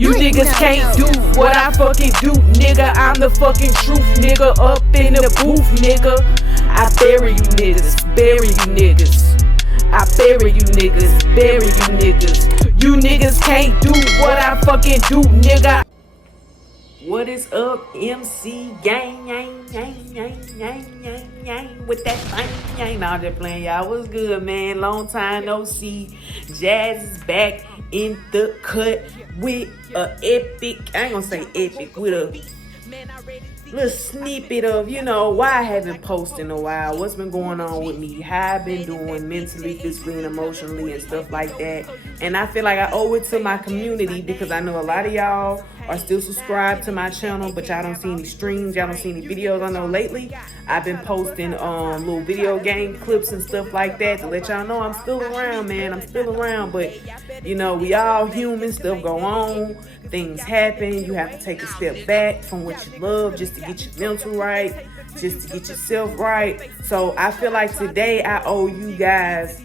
You niggas can't do what I fucking do, nigga. I'm the fucking truth, nigga. Up in the booth, nigga. I bury you niggas, bury you niggas. I bury you niggas, bury you niggas. You niggas can't do what I fucking do, nigga. What is up, MC gang, gang, gang, gang, gang, gang, gang, with that thing, gang. Nah, I'm just playing, y'all. What's good, man? Long time no see. Jazz is back in the cut with a epic, I ain't gonna say epic, with a little snippet of, why I haven't posted in a while, what's been going on with me, how I've been doing mentally, physically, and emotionally, and stuff like that. And I feel like I owe it to my community because I know a lot of y'all are still subscribed to my channel, but y'all don't see any streams, y'all don't see any videos. I know lately I've been posting little video game clips and stuff like that to let y'all know I'm still around, man. I'm still around, but we all human, stuff go on, things happen. You have to take a step back from what you love just to get your mental right, just to get yourself right. So I feel like today I owe you guys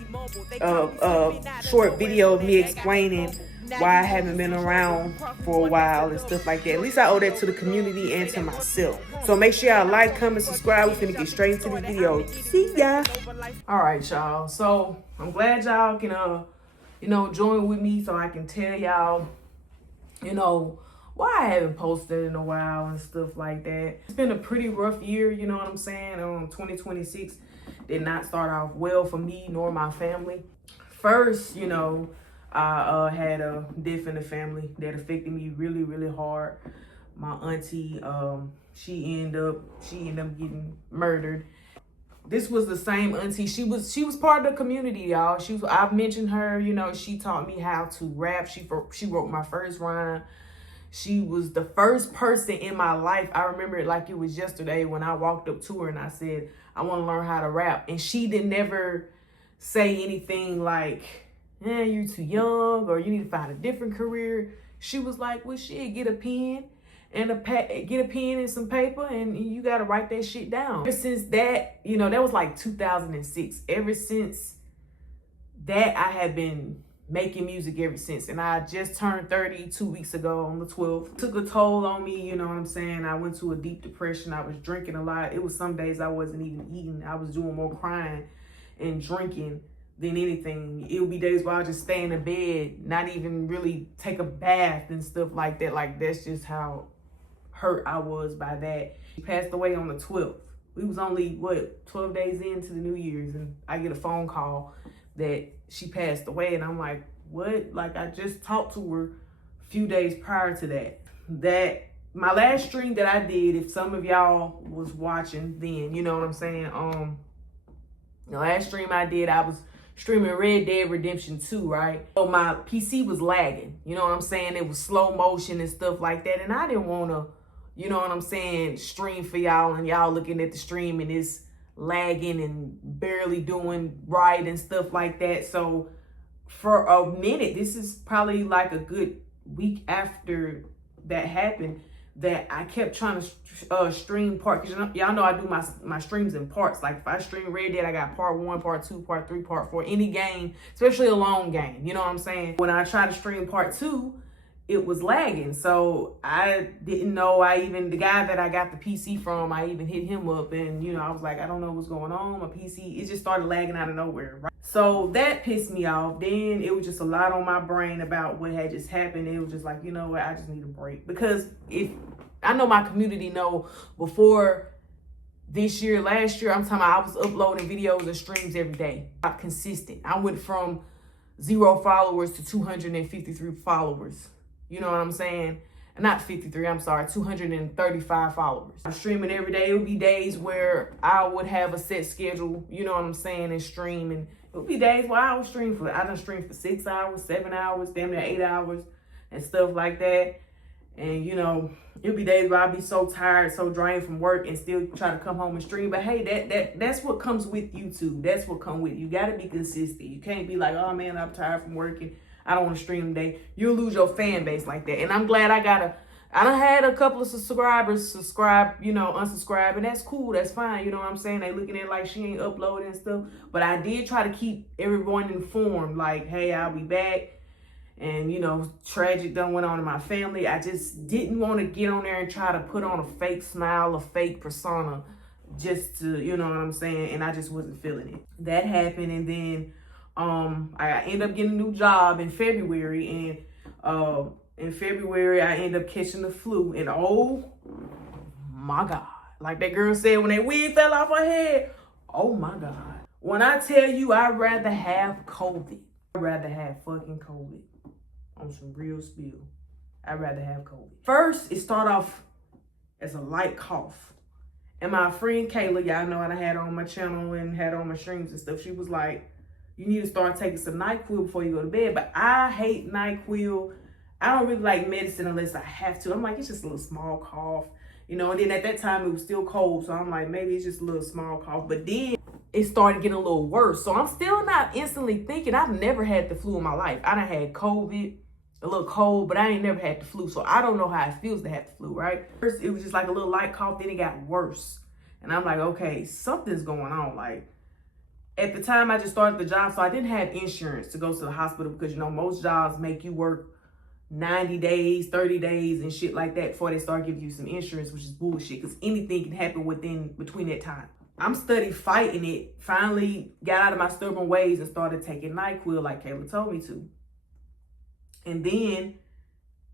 a short video of me explaining why I haven't been around for a while and stuff like that. At least I owe that to the community and to myself. So make sure y'all like, comment, subscribe. We're finna get straight into the video. See ya. All right, y'all. So I'm glad y'all can join with me so I can tell y'all why I haven't posted in a while and stuff like that. It's been a pretty rough year, you know what I'm saying? 2026 did not start off well for me nor my family. First, I had a death in the family that affected me really, really hard. My auntie, she ended up getting murdered. This was the same auntie. She was part of the community, y'all. I've mentioned her, she taught me how to rap. She wrote my first rhyme. She was the first person in my life. I remember it like it was yesterday when I walked up to her and I said, I want to learn how to rap. And she didn't never say anything like, you're too young or you need to find a different career. She was like, well, shit, get a pen and some paper and you got to write that shit down. Ever since that, that was like 2006. Ever since that, I have been making music ever since. And I just turned 30 2 weeks ago on the 12th. Took a toll on me, you know what I'm saying? I went to a deep depression. I was drinking a lot. It was some days I wasn't even eating. I was doing more crying and drinking than anything. It would be days where I just stay in the bed, not even really take a bath and stuff like that. Like, that's just how hurt I was by that. She passed away on the 12th. We was only, 12 days into the New Year's, and I get a phone call that she passed away, and I'm like, what? Like, I just talked to her a few days prior to that. My last stream that I did, if some of y'all was watching then, you know what I'm saying? The last stream I did, I was streaming Red Dead Redemption 2, right? So my PC was lagging, you know what I'm saying? It was slow motion and stuff like that. And I didn't want to, you know what I'm saying, stream for y'all and y'all looking at the stream and it's lagging and barely doing right and stuff like that. So for a minute, this is probably like a good week after that happened, that I kept trying to stream part, because y'all know I do my streams in parts. Like if I stream Red Dead, I got part 1, part 2, part 3, part 4, any game, especially a long game, you know what I'm saying? When I tried to stream part 2, it was lagging. So I didn't know, the guy that I got the PC from, I even hit him up and, I was like, I don't know what's going on. My PC, it just started lagging out of nowhere, right? So that pissed me off. Then it was just a lot on my brain about what had just happened. It was just like, you know what, I just need a break. Because if I know my community know, before this year, last year, I'm talking about I was uploading videos and streams every day. I'm consistent. I went from 0 followers to 253 followers. You know what I'm saying? Not 53, I'm sorry, 235 followers. I'm streaming every day. It would be days where I would have a set schedule, you know what I'm saying, and stream. And it would be days where I would stream I done stream for 6 hours, 7 hours, damn near 8 hours and stuff like that. And, it would be days where I'd be so tired, so drained from work and still try to come home and stream. But hey, that's what comes with YouTube. That's what comes with you. You got to be consistent. You can't be like, oh man, I'm tired from working, I don't want to stream today. You'll lose your fan base like that. And I'm glad I done had a couple of subscribers subscribe, unsubscribe, and that's cool. That's fine. You know what I'm saying? They looking at it like she ain't uploading and stuff. But I did try to keep everyone informed, like, hey, I'll be back. and, you know, tragic done went on in my family. I just didn't want to get on there and try to put on a fake smile, a fake persona, just to, you know what I'm saying? And I just wasn't feeling it. That happened, and then I ended up getting a new job in February, and in February I ended up catching the flu, and oh my God, like that girl said when that wig fell off her head, oh my God. When I tell you I'd rather have COVID, I'd rather have fucking COVID. On some real spill, I'd rather have COVID. First, it started off as a light cough. And my friend Kayla, y'all know I had on my channel and had on my streams and stuff, she was like, you need to start taking some NyQuil before you go to bed. But I hate NyQuil. I don't really like medicine unless I have to. I'm like, it's just a little small cough, you know. And then at that time, it was still cold. So I'm like, maybe it's just a little small cough. But then it started getting a little worse. So I'm still not instantly thinking. I've never had the flu in my life. I done had COVID, a little cold, but I ain't never had the flu. So I don't know how it feels to have the flu, right? First, it was just like a little light cough. Then it got worse. And I'm like, okay, something's going on. Like, at the time, I just started the job, so I didn't have insurance to go to the hospital because, you know, most jobs make you work 90 days, 30 days and shit like that before they start giving you some insurance, which is bullshit because anything can happen between that time. I'm steady fighting it, finally got out of my stubborn ways and started taking NyQuil like Kayla told me to. And then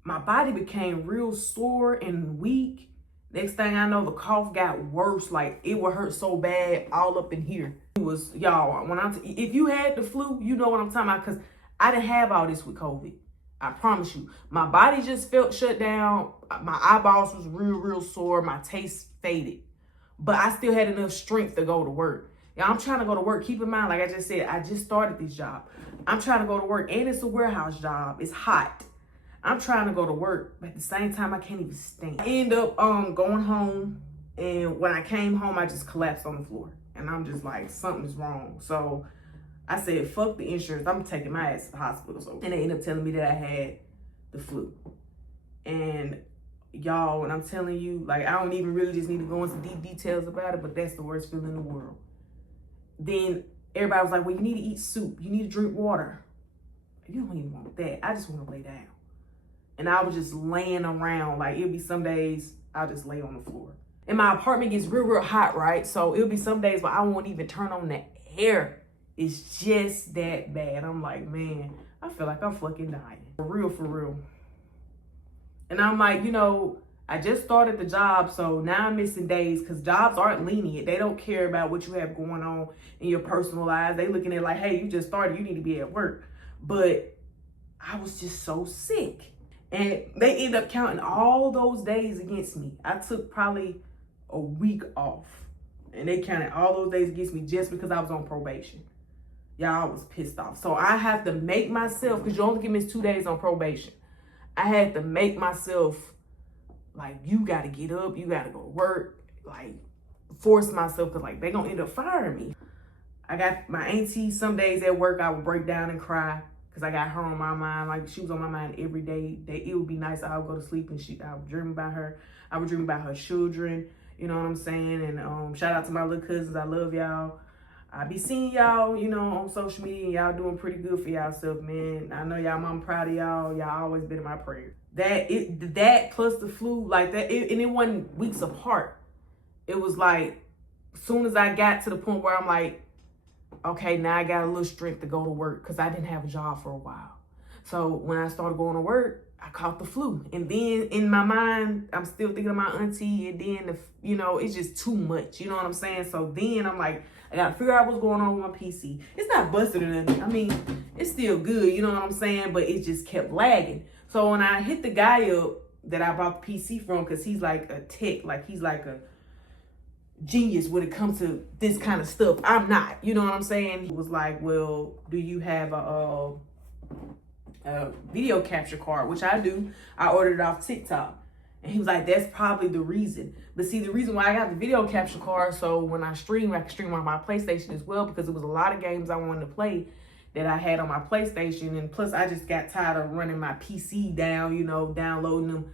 my body became real sore and weak. Next thing I know, the cough got worse. Like, it would hurt so bad all up in here. It was, y'all, if you had the flu, you know what I'm talking about, because I didn't have all this with COVID. I promise you. My body just felt shut down. My eyeballs was real sore. My taste faded. But I still had enough strength to go to work. Yeah, I'm trying to go to work. Keep in mind, like I just said, I just started this job. I'm trying to go to work, and it's a warehouse job. It's hot. I'm trying to go to work, but at the same time, I can't even stand. I end up going home, and when I came home, I just collapsed on the floor. And I'm just like, something's wrong. So I said, fuck the insurance. I'm taking my ass to the hospital. So, and they ended up telling me that I had the flu. And y'all, when I'm telling you, like, I don't even really just need to go into deep details about it, but that's the worst feeling in the world. Then everybody was like, well, you need to eat soup. You need to drink water. You don't even want that. I just want to lay down. And I was just laying around. Like, it'll be some days I'll just lay on the floor. And my apartment gets real hot, right? So it'll be some days where I won't even turn on the air. It's just that bad. I'm like, man, I feel like I'm fucking dying. For real. And I'm like, you know, I just started the job, so now I'm missing days because jobs aren't lenient. They don't care about what you have going on in your personal lives. They looking at it like, hey, you just started. You need to be at work. But I was just so sick. And they ended up counting all those days against me. I took probably a week off. And they counted all those days against me just because I was on probation. Y'all, was pissed off. So I have to make myself, because you only get missed 2 days on probation. I had to make myself, like, you got to get up. You got to go to work. Like, force myself, because, like, they going to end up firing me. I got my auntie, some days at work, I would break down and cry. Because I got her on my mind. Like, she was on my mind every day. It would be nice. I would go to sleep and I would dream about her. I would dream about her children. You know what I'm saying? And shout out to my little cousins. I love y'all. I be seeing y'all, you know, on social media. And y'all doing pretty good for y'allself, man. I know y'all mom proud of y'all. Y'all always been in my prayers. That plus the flu, like that. And it wasn't weeks apart. It was like, as soon as I got to the point where I'm like, okay, now I got a little strength to go to work because I didn't have a job for a while. So when I started going to work, I caught the flu. And then in my mind, I'm still thinking of my auntie. And then, you know, it's just too much. You know what I'm saying? So then I'm like, I got to figure out what's going on with my PC. It's not busted or nothing. I mean, it's still good. You know what I'm saying? But it just kept lagging. So when I hit the guy up that I bought the PC from, because he's like a tech, like he's like a genius when it comes to this kind of stuff. I'm not, you know what I'm saying? He was like, well, do you have a video capture card? Which I do. I ordered it off TikTok. And he was like, that's probably the reason. But see, the reason why I got the video capture card, so when I stream, I can stream on my PlayStation as well, because it was a lot of games I wanted to play that I had on my PlayStation. And plus, I just got tired of running my PC down, you know, downloading them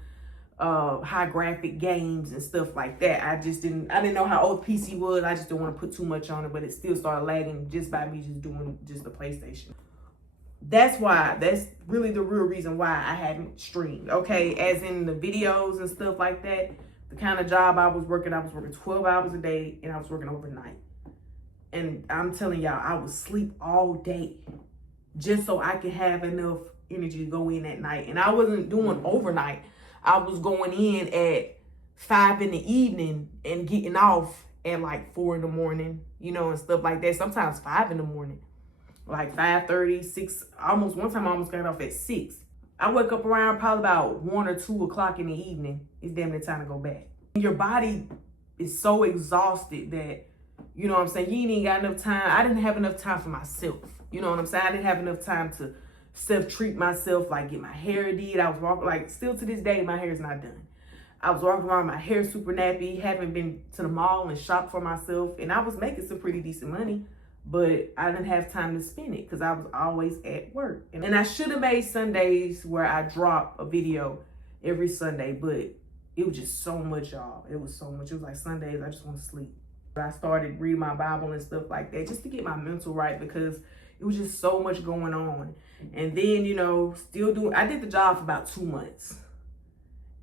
high graphic games and stuff like that. I didn't know how old the PC was. I just didn't want to put too much on it, but it still started lagging just by me just doing just the PlayStation. that's really the real reason why I haven't streamed, okay? As in the videos and stuff like that, the kind of job I was working 12 hours a day, and I was working overnight. And I'm telling y'all, I would sleep all day just so I could have enough energy to go in at night. And I wasn't doing overnight. I was going in at 5 in the evening and getting off at like 4 in the morning, you know, and stuff like that. Sometimes 5 in the morning, like 5:30, 6. One time I almost got off at 6. I wake up around probably about 1 or 2 o'clock in the evening. It's damn near time to go back. Your body is so exhausted that, you know what I'm saying, you ain't even got enough time. I didn't have enough time for myself. You know what I'm saying? I didn't have enough time to self-treat myself, like get my hair did. I was walking, like, still to this day, my hair is not done. I was walking around, my hair super nappy, haven't been to the mall and shopped for myself, and I was making some pretty decent money, but I didn't have time to spend it because I was always at work. And I should have made Sundays where I drop a video every Sunday, but it was just so much, y'all. It was so much. It was like Sundays, I just want to sleep. I started reading my Bible and stuff like that just to get my mental right, because it was just so much going on. And then, you know, I did the job for about 2 months.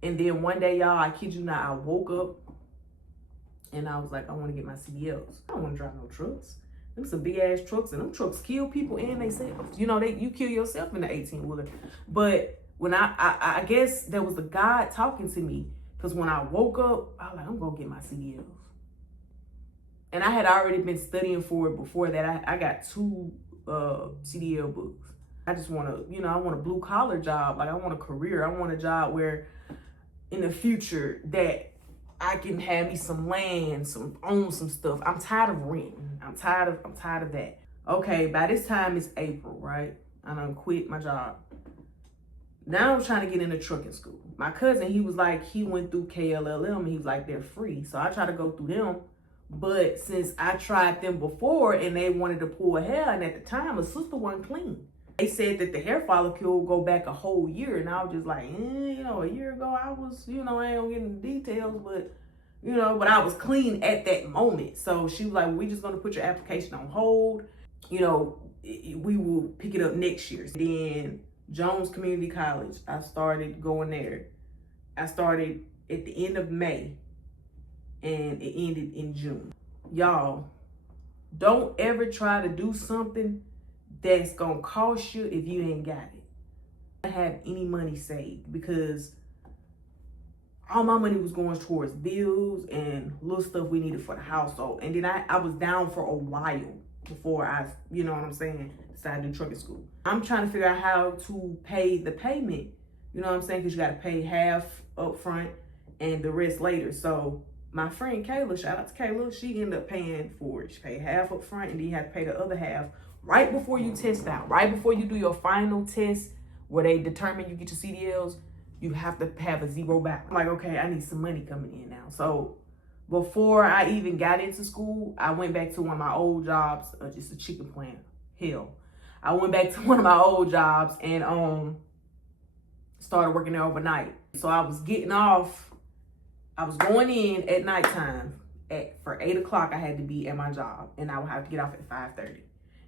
And then one day, y'all, I kid you not, I woke up and I was like, I want to get my CDLs. I don't want to drive no trucks. Them some big ass trucks, and them trucks kill people and they say, you know, you kill yourself in the 18-wheeler. But when I guess there was a God talking to me, because when I woke up, I was like, I'm going to get my CDLs. And I had already been studying for it before that. I got 2 CDL books. I just want to, you know, I want a blue collar job. Like, I want a career. I want a job where in the future that I can have me some land, own some stuff. I'm tired of renting. I'm tired of that. Okay, by this time it's April, right? I done quit my job. Now I'm trying to get into trucking school. My cousin, he was like, he went through KLLM and he was like, they're free. So I try to go through them. But since I tried them before and they wanted to pull hair, and at the time, a sister wasn't clean. They said that the hair follicle will go back a whole year. And I was just like, you know, a year ago, I was, you know, I ain't gonna get into details, but, you know, but I was clean at that moment. So she was like, we just gonna put your application on hold. You know, we will pick it up next year. Then Jones Community College, I started going there. I started at the end of May. And it ended in June. Y'all, don't ever try to do something that's gonna cost you if you ain't got it. I didn't have any money saved because all my money was going towards bills and little stuff we needed for the household. And then I was down for a while before I, you know what I'm saying, decided to do trucking school. I'm trying to figure out how to pay the payment, you know what I'm saying, because you gotta pay half up front and the rest later. So my friend Kayla, shout out to Kayla, she ended up paying for it. She paid half up front and then you had to pay the other half right before you test out, right before you do your final test where they determine you get your CDLs, you have to have a zero balance. I'm like, okay, I need some money coming in now. So before I even got into school, I went back to one of my old jobs, just a chicken plant. Hell, I went back to one of my old jobs and started working there overnight. So I was getting off. I was going in at nighttime. For 8 o'clock, I had to be at my job, and I would have to get off at 5:30,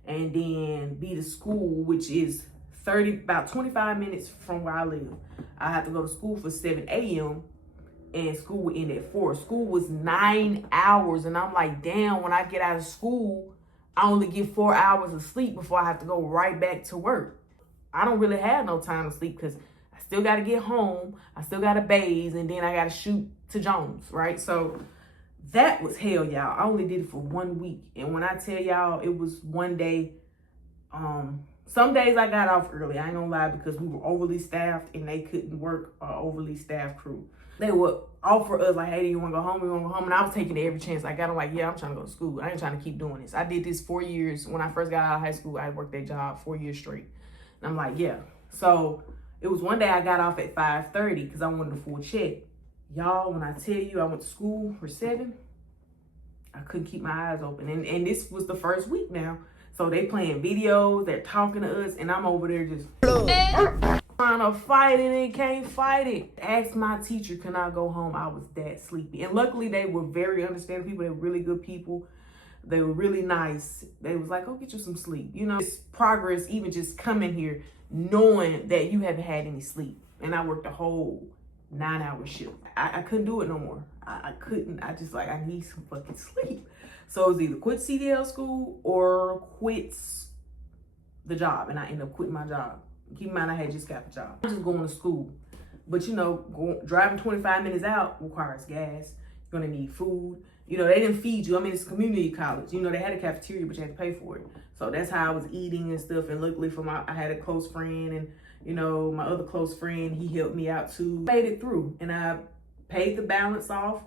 and then be to school, which is about 25 minutes from where I live. I had to go to school for 7 a.m. and school would end at 4. School was 9 hours, and I'm like, damn, when I get out of school, I only get 4 hours of sleep before I have to go right back to work. I don't really have no time to sleep because I still got to get home. I still got to bathe, and then I got to shoot to Jones, right? So that was hell, y'all. I only did it for 1 week. And when I tell y'all, it was one day, some days I got off early. I ain't gonna lie, because we were overly staffed and they couldn't work an overly staffed crew. They would offer us like, hey, do you want to go home? You want to go home? And I was taking every chance I got. I'm like, yeah, I'm trying to go to school. I ain't trying to keep doing this. I did this 4 years. When I first got out of high school, I worked that job 4 years straight. And I'm like, yeah. So it was one day I got off at 5:30 because I wanted a full check. Y'all, when I tell you I went to school for 7, I couldn't keep my eyes open. And this was the first week now. So they playing videos, they're talking to us, and I'm over there just trying to fight it and can't fight it. Asked my teacher, can I go home? I was that sleepy. And luckily they were very understanding people. They were really good people. They were really nice. They was like, go get you some sleep. You know, it's progress even just coming here knowing that you haven't had any sleep. And I worked a whole 9-hour shift. I couldn't do it no more. I couldn't. I just like, I need some fucking sleep. So it was either quit CDL school or quit the job. And I ended up quitting my job. Keep in mind, I had just got the job. I'm just going to school. But you know, driving 25 minutes out requires gas. You're gonna need food. You know, they didn't feed you. I mean, it's community college. You know, they had a cafeteria, but you had to pay for it. So that's how I was eating and stuff. And luckily I had a close friend, and you know, my other close friend, he helped me out too. Made it through, and I paid the balance off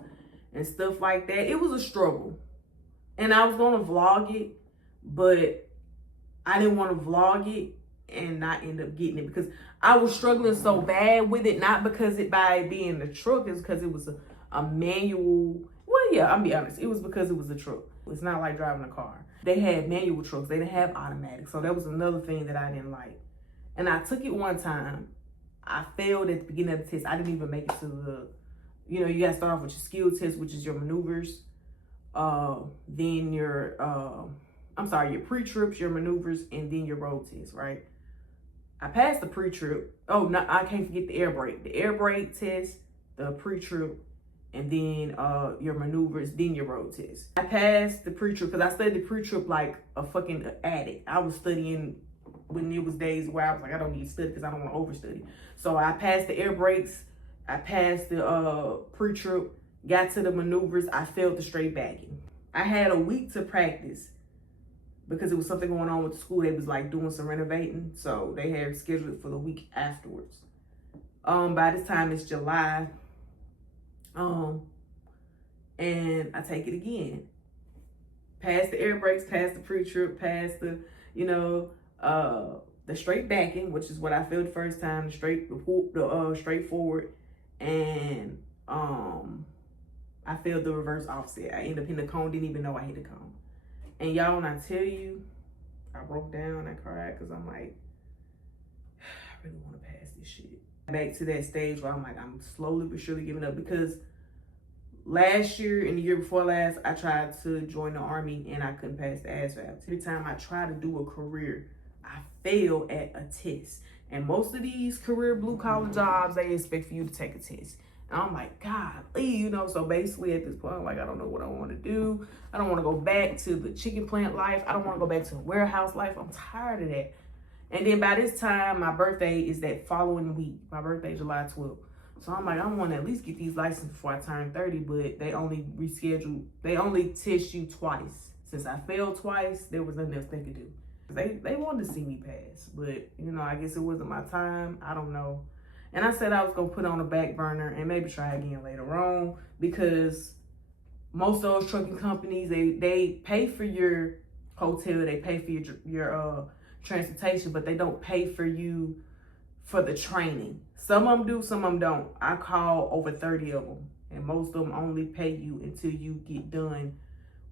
and stuff like that. It was a struggle, and I was gonna vlog it, but I didn't want to vlog it and not end up getting it because I was struggling so bad with it. Not because by being the truck, it's because it was a manual. Well, yeah, I'll be honest. It was because it was a truck. It's not like driving a car. They had manual trucks. They didn't have automatic. So that was another thing that I didn't like. And I took it one time. I failed at the beginning of the test. I didn't even make it to the, you know, you got to start off with your skill test, which is your maneuvers. Then your, your pre-trips, your maneuvers, and then your road test, right? I passed the pre-trip. Oh, no, I can't forget the air brake. The air brake test, the pre-trip, and then your maneuvers, then your road test. I passed the pre-trip because I studied the pre-trip like a fucking addict. I was studying when it was days where I was like, I don't need to study because I don't want to overstudy. So I passed the air brakes. I passed the pre-trip, got to the maneuvers. I failed the straight backing. I had a week to practice because it was something going on with the school. They was like doing some renovating. So they had scheduled it for the week afterwards. By this time it's July. And I take it again. Pass the air brakes, pass the pre-trip, pass the, you know, the straight backing, which is what I failed the first time, the straightforward, and I failed the reverse offset. I ended up hitting the cone, didn't even know I hit the cone. And y'all, when I tell you, I broke down, I cried, because I'm like, I really want to pass this shit. Back to that stage where I'm like, I'm slowly but surely giving up, because last year and the year before last, I tried to join the Army and I couldn't pass the ASVAB. Every time I try to do a career, I fail at a test. And most of these career blue collar jobs, they expect for you to take a test. And I'm like, golly, you know, so basically at this point, I'm like, I don't know what I want to do. I don't want to go back to the chicken plant life. I don't want to go back to the warehouse life. I'm tired of that. And then by this time, my birthday is that following week. My birthday, July 12th. So I'm like, I want to at least get these licenses before I turn 30, but they only test you twice. Since I failed twice, there was nothing else they could do. They wanted to see me pass, but you know, I guess it wasn't my time. I don't know. And I said I was gonna put on a back burner and maybe try again later on, because most of those trucking companies, they pay for your hotel, they pay for your transportation, but they don't pay for you for the training. Some of them do, some of them don't. I call over 30 of them, and most of them only pay you until you get done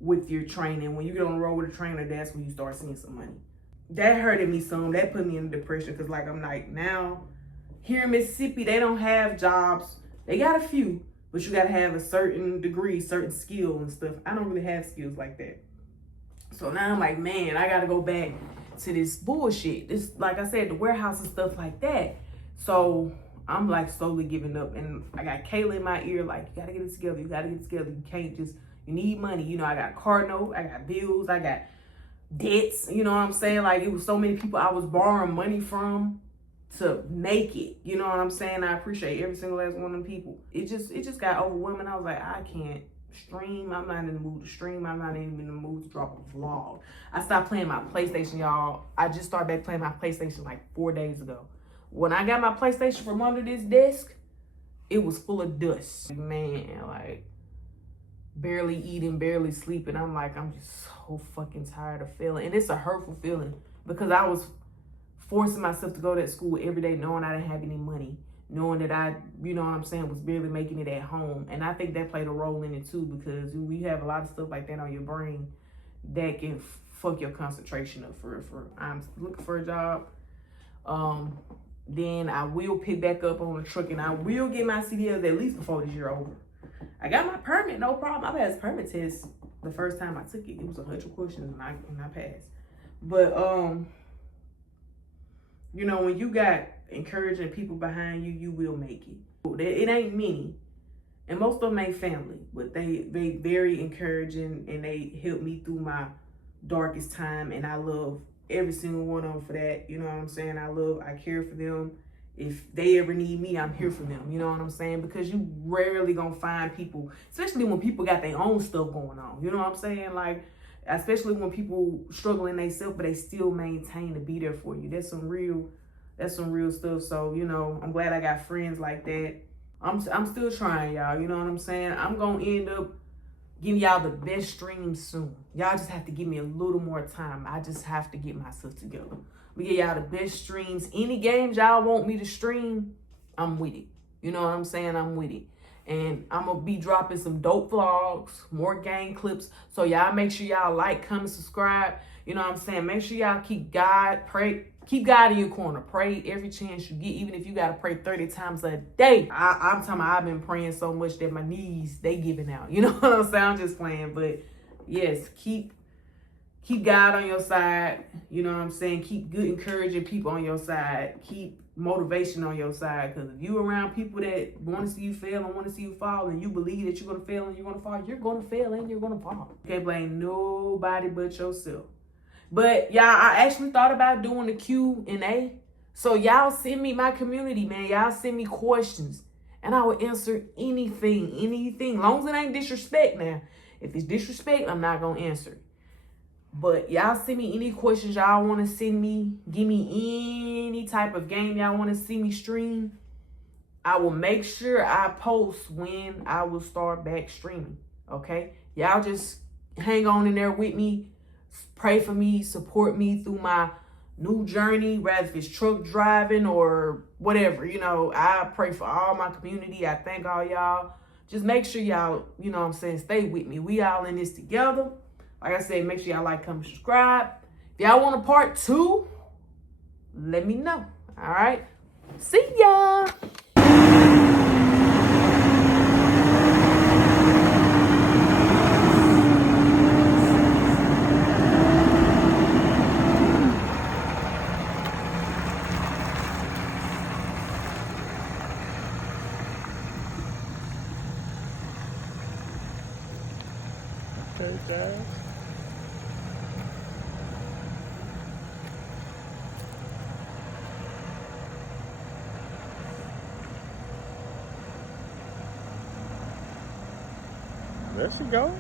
with your training. When you get on the road with a trainer, that's when you start seeing some money. That hurted me some. That put me in depression, because like I'm like, now here in Mississippi, they don't have jobs. They got a few, but you gotta have a certain degree, certain skill and stuff. I don't really have skills like that. So now I'm like, man, I gotta go back to this bullshit. This, like I said, the warehouse and stuff like that. So I'm like slowly giving up, and I got Kayla in my ear, like, you gotta get it together. You gotta get it together. You can't just, you need money. You know, I got a car note, I got bills, I got debts. You know what I'm saying? Like, it was so many people I was borrowing money from to make it. You know what I'm saying? I appreciate every single last one of them people. It just got overwhelming. I was like, I can't stream. I'm not in the mood to stream. I'm not even in the mood to drop a vlog. I stopped playing my PlayStation, y'all. I just started back playing my PlayStation like 4 days ago. When I got my PlayStation from under this desk, it was full of dust. Man, like, barely eating, barely sleeping. I'm like, I'm just so fucking tired of feeling. And it's a hurtful feeling, because I was forcing myself to go to that school every day, knowing I didn't have any money, knowing that I, you know what I'm saying, was barely making it at home. And I think that played a role in it too, because we have a lot of stuff like that on your brain that can fuck your concentration up for I'm looking for a job. Then I will pick back up on the truck, and I will get my CDLs at least before this year over. I got my permit, no problem. I passed permit test The first time I took it, it was 100 questions and I passed. But you know, when you got encouraging people behind you, you will make it. It ain't many, and most of them ain't family, but they very encouraging, and they helped me through my darkest time, and I love every single one of them for that. You know what I'm saying? I care for them. If they ever need me, I'm here for them. You know what I'm saying? Because you rarely gonna find people, especially when people got their own stuff going on. You know what I'm saying? Like, especially when people struggling themselves, but they still maintain to be there for you. That's some real stuff. So, you know, I'm glad I got friends like that. I'm still trying, y'all. You know what I'm saying? I'm gonna end up giving y'all the best streams soon. Y'all just have to give me a little more time. I just have to get myself together. We get y'all the best streams. Any games y'all want me to stream, I'm with it. You know what I'm saying? I'm with it. And I'm going to be dropping some dope vlogs, more game clips. So y'all make sure y'all like, comment, subscribe. You know what I'm saying? Make sure y'all keep God in your corner. Pray every chance you get, even if you got to pray 30 times a day. I'm talking about I've been praying so much that my knees, they giving out. You know what I'm saying? I'm just playing. But yes, keep God on your side. You know what I'm saying? Keep good encouraging people on your side. Keep motivation on your side. Because if you around people that want to see you fail and want to see you fall, and you believe that you're going to fail and you're going to fall, you're going to fail and you're going to fall. You can't blame nobody but yourself. But y'all, I actually thought about doing the Q&A. So y'all send me, my community, man. Y'all send me questions. And I will answer anything. Long as it ain't disrespect now. If it's disrespect, I'm not going to answer it. But y'all send me any questions y'all want to send me. Give me any type of game y'all want to see me stream. I will make sure I post when I will start back streaming. Okay? Y'all just hang on in there with me. Pray for me. Support me through my new journey. Rather if it's truck driving or whatever. You know, I pray for all my community. I thank all y'all. Just make sure y'all, you know what I'm saying, stay with me. We all in this together. Like I said, make sure y'all like, comment, subscribe. If y'all want a part 2, let me know. All right? See ya. Okay, guys. There she go.